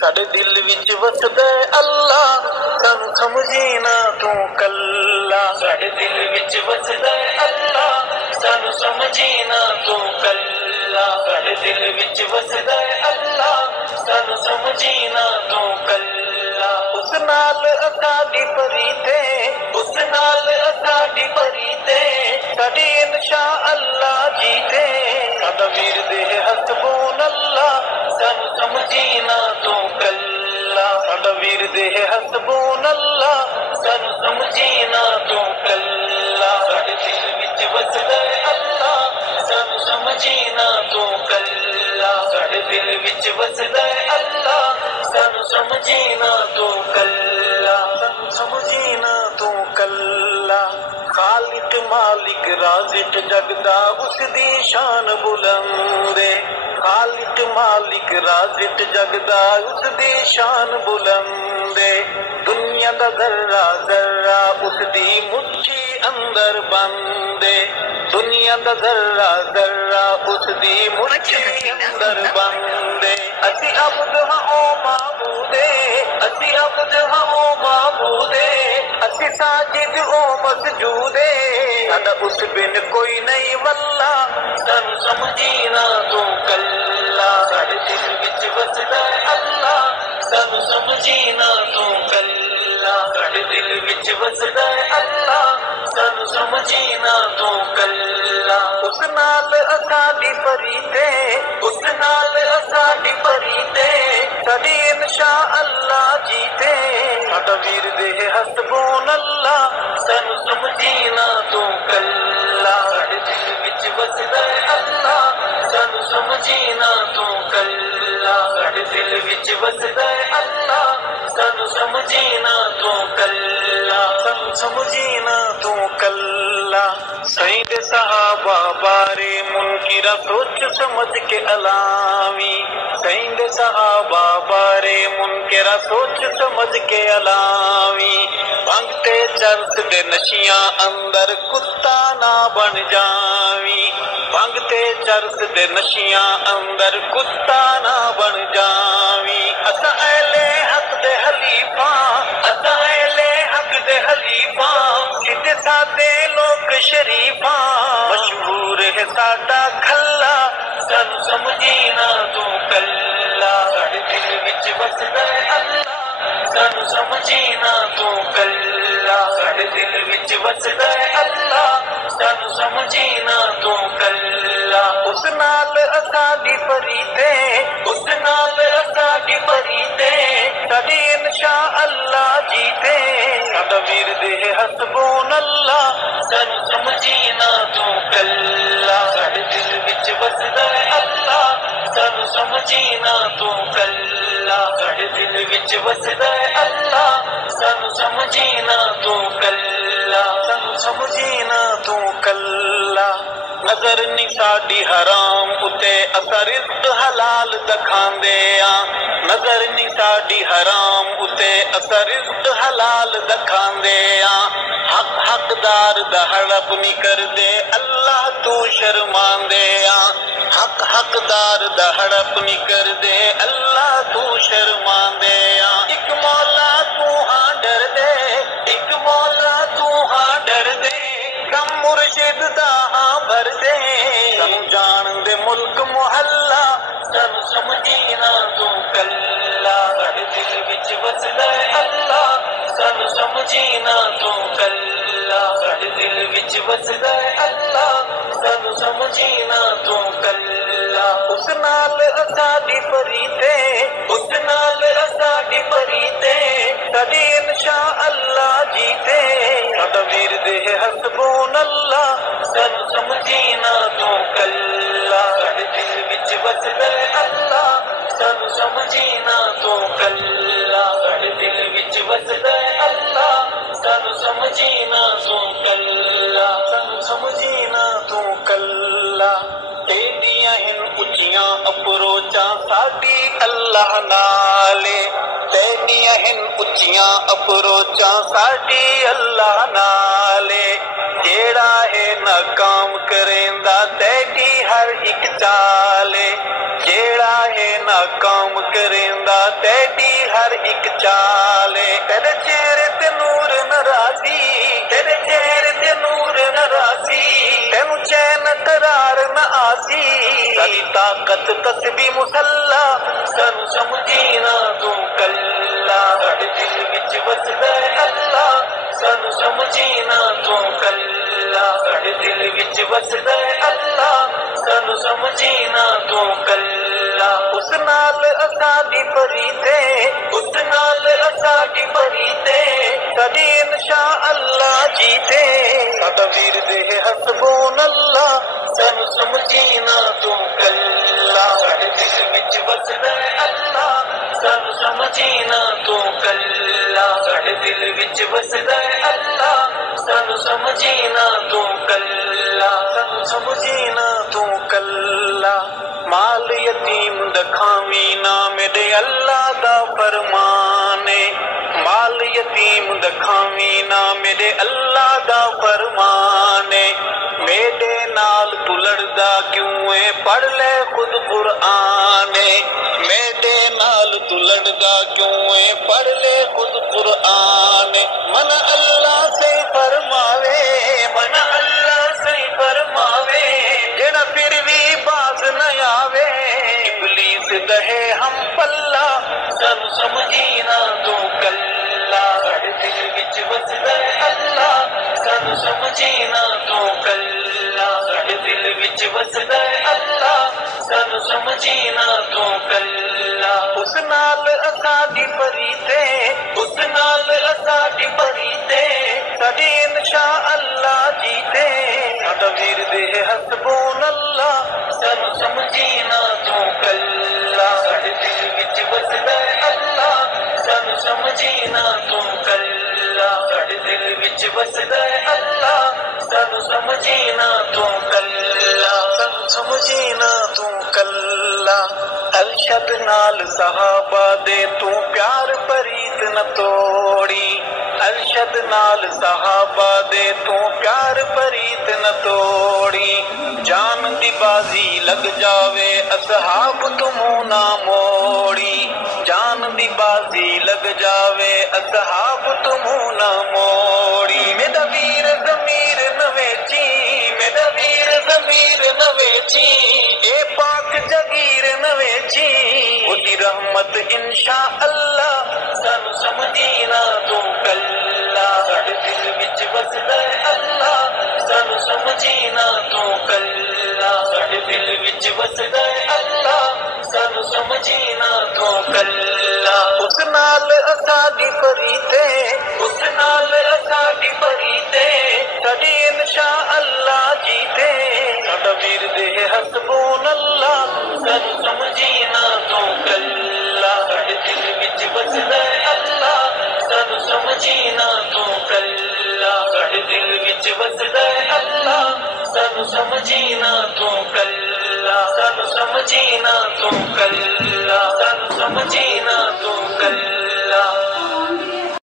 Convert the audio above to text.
ساڈے دل وچ وسدا ہے اللہ سانو سمجھی نہ تو کلا ساڈے دل وچ وسدا ہے اللہ سانو سمجھی نہ تو کلا ساڈے دل وچ وسدا ہے اللہ سانو سمجھی نہ تو کلا اس نال اساڈی پریتے اس نال اساڈی پریتے ساڈی انشاء اللہ جیتے ساڈا ورد ہے حسبون اللہ سانو سمجھی نہ تو کلا ساڈا ورد ہے حسبون اللہ سانو سمجھی نہ تو کلا ساڈے دل وچ وسدا ہے اللہ سانو سمجھی نہ تو کلا ساڈے دل وچ وسدا ہے اللہ سانو سمجھی نہ تو کلا سانو سمجھی نہ تو کلا خالق مالک رازق جگدا اس دی شان بلند ہے خالق مالک رازق جگدا اس دی شان بلند ہے دنیا دا ذرہ ذرہ اس دی مٹھی اندر بند ہے دنیا دا ذرہ ذرہ اس دی مٹھی اندر بند ہے اسی عبد ہاں او معبود اسی عبد ہاں او معبود اسی ساجد او مسجود ساڈا اس بن کوئی نہیں واللہ سانو سمجھی نہ تو کلا ساڈے دل وچ وسدا ہے اللہ سانو سمجھی نہ تو کلا ساڈے دل وچ وسدا ہے اللہ سانو سمجھی نہ تو کلا اس نال اساڈی پریتے اس نال اساڈی پریتے ساڈی انشاء اللہ جیتے ساڈا ورد ہے حسبون اللہ سانو سمجھی نہ تو کلا ساڈے دل وچ وسدا ہے اللہ سانو سمجھی نہ تو کلا ساڈے دل وچ وسدا ہے اللہ سانو سمجھی نہ تو کلا سانو سمجھی نہ تو کلا سید صحابہ بارے منکر سوچ سمجھ کے علامی سید صحابہ بارے منکر سوچ سمجھ کے علامی بھنگتے چرس دے نشیاں اندر کتا نہ بن جاوی بھنگتے چرس دے نشیاں اندر کتا نہ بن جاوی اسا اہل حق دے حلیفہ اسا اہل حق دے حلیفہ سیدھے سادے لوگ شریفہ مشہور ہے ساڈا کھلا سانو سمجھی نہ تو کلا ساڈے دل وچ وسدا ہے اللہ سانو سمجھی نہ تو کلا ساڈے دل وچ وسدا ہے اللہ سانو سمجھی نہ تو کلا اس نال اساڈی پریتے اس نال اساڈی پریتے ساڈی انشاء اللہ جیتے ساڈا ورد ہے حسبون اللہ سانو سمجھی نہ تو کلا ساڈے دل وچ وسدا ہے اللہ سانو سمجھی نہ تو کلا ساڈے دل وچ وسدا ہے اللہ سانو سمجھی نہ تو کلا سانو سمجھی نہ تو کلا نظر نہیں ساڈی حرام اتے اسا رزق حلال دکھاندے نظر نہیں ساڈی حرام اتے اسا رزق حلال دکھاندے حق حقدار دا ہڑپ نہیں کردے اللہ تو شرماندے حق حقدار دا ہڑپ نہیں کردے اللہ تو شرماندے ایک مولا تو ہاں ڈر دے ایک مولا تو ہاں ڈر دے کم مرشد دا ہاں بھر دے سانو جان دے ملک محلہ سانو سمجھی نہ تو کلا ساڈے دل وچ وسدا ہے اللہ سانو سمجھی نہ تو کلا ساڈے دل وچ وسدا ہے اللہ سانو سمجھی نہ تو کلا اس نال اساڈی پریتے اس نال اساڈی پریتے ساڈی انشاء اللہ جیتے ساڈا ورد ہے حسبون اللہ سانو سمجھی نہ تو کلا ساڈے دل وچ وسدا ہے اللہ سانو سمجھی نہ تو کلا ساڈے دل وچ وسدا ہے اللہ سانو سمجھی نہ تو کلا سانو سمجھی نہ تو کلا ایڈیاں ہن اچیاں اپروچاں ساڈی اللہ نالے تیڈیاں ہن اچیاں اپروچاں ساڈی اللہ نالے جیڑا ہے ناکام کریندا تیڈی ہر ایک چالے جیڑا ہے ناکام کریندا تیڈی ہر ایک چالے تیرے چہرے تے نور ناراضی تیرے چہرے تے نور ناراضی تینو چین قرار نہ آسی ساری طاقت تسبیح مسلح سانو سمجھینا تو کلا ساڈے دل وچ وسدا ہے اللہ سانو سمجھینا تو کلا ساڈے دل وچ وسدا ہے اللہ سانو سمجھینا تو کلا اس نال اساڈی پریتے اس نال اساڈی پریتے ساڈی انشاء اللہ جیتے ساڈا ورد ہے حسبون اللہ سانو سمجھینا تو کلا ساڈے دل وچ وسدا ہے اللہ سانو سمجھینا تو کلا ساڈے دل وچ وسدا ہے اللہ سانو سمجھینا تو کلا سانو سمجھینا تو کلا مال یتیم دکھاوی نہ میرے اللہ دا فرمانے مال یتیم دکھاوی نہ میرے اللہ دا فرمانے میرے نال تو لڑدا کیوں ہے پڑھ لے خود قرآن میرے نال تو لڑدا کیوں ہے پڑھ لے خود قرآن من اللہ سے فرماوے من اللہ سے فرماوے جڑا پھر بھی باز نہ آوے ابلیس دہے ہم پلہ سانو سمجھینا تو کلا ساڈے دل وچ وسدا ہے اللہ سانو سمجھینا تو کلا ساڈے دل وچ وسدا ہے اللہ سانو سمجھینا تو کلا اس نال اساڈی پریتے اس نال اساڈی پریتے ساڈی انشاء اللہ جیتے ساڈا ورد ہے حسبون اللہ سانو سمجھینا تو کلا ساڈے دل وچ وسدا ہے اللہ سانو سمجھینا تو کلا ساڈے دل وچ وسدا ہے اللہ سانو سمجھینا تو کلا سانو سمجھینا تو کلا ارشد نال صحابہ دے تو پیار پریت نہ توڑی ارشد نال صحابہ دے تو پیار پریت نہ توڑی جان دی بازی لگ جاوے اصحاب تمو نہ موڑی جان دی بازی لگ جاوے اصحاب تمو نہ موڑی میرا ویر ضمیر نہ ویچی میرا ویر ضمیر نہ ویچی اے پاک جگیر نہ ویچی اسی رحمت انشاء اللہ سانو سمجھینا تو کلا ساڈے دل وچ وسدا ہے اللہ سانو سمجھینا تو کلا ساڈے دل وچ وسدا ہے اللہ سانو سمجھینا تو کلا اس نال اساڈی پریتے اس نال اساڈی پریتے ساڈی انشاء اللہ جیتے ساڈا ورد ہے حسبون اللہ سانو سمجھینا تو کلا ساڈے دل وچ وسدا ہے اللہ سانو سمجھینا تو کلا ساڈے دل وچ وسدا ہے اللہ سانو سمجھینا تو کلا سانو سمجھینا تو کلا سانو سمجھینا تو کلا